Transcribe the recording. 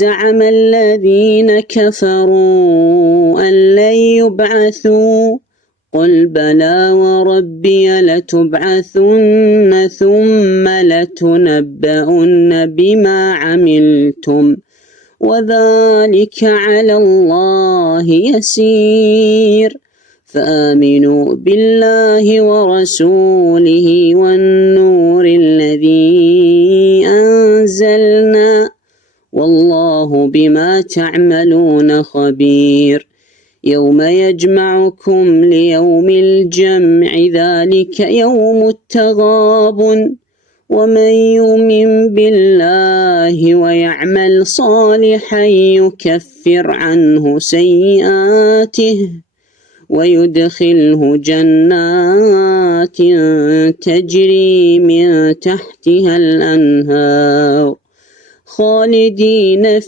زعم الذين كفروا أن لن يبعثوا قل بلى وربي لتبعثن ثم لتنبؤن بما عملتم وذلك على الله يسير فآمنوا بالله ورسوله والنور الذي أنزلنا والله بما تعملون خبير يوم يجمعكم ليوم الجمع ذلك يوم التغابن ومن يؤمن بالله ويعمل صالحا يكفر عنه سيئاته ويدخله جنات تجري من تحتها الأنهار خالدين